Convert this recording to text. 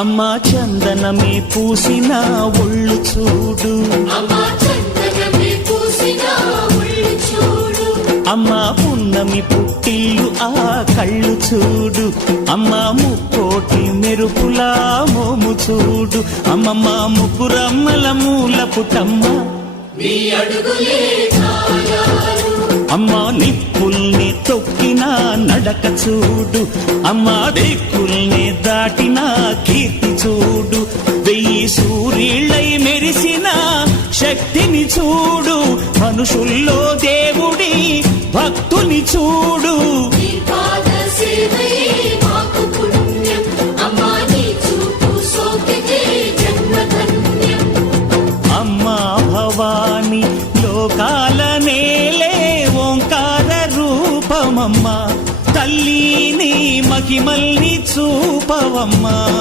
అమ్మా చందనమే పూసిన ఒళ్ళు చూడు, అమ్మా పున్నమి పుట్టిల్లు ఆ కళ్ళు చూడు, అమ్మా ముక్కోటి మెరుపులా మోము చూడు, అమ్మమ్మ ముగ్గురమ్మల మూల పుటమ్మ అమ్మా నిప్పుల్ని తొక్కిన నడక చూడు, అమ్మా దిక్కుల్ని దాటిన కీర్తి చూడు, 1000 సూర్యుళ్ళై మెరిసిన శక్తిని చూడు, మనుషుల్లో దేవుడి భక్తుని చూడు. అమ్మా భవాని లోకాల నేలే ఓంకార రూపమమ్మా, తల్లిని మహిమల్ని చూపవమ్మా.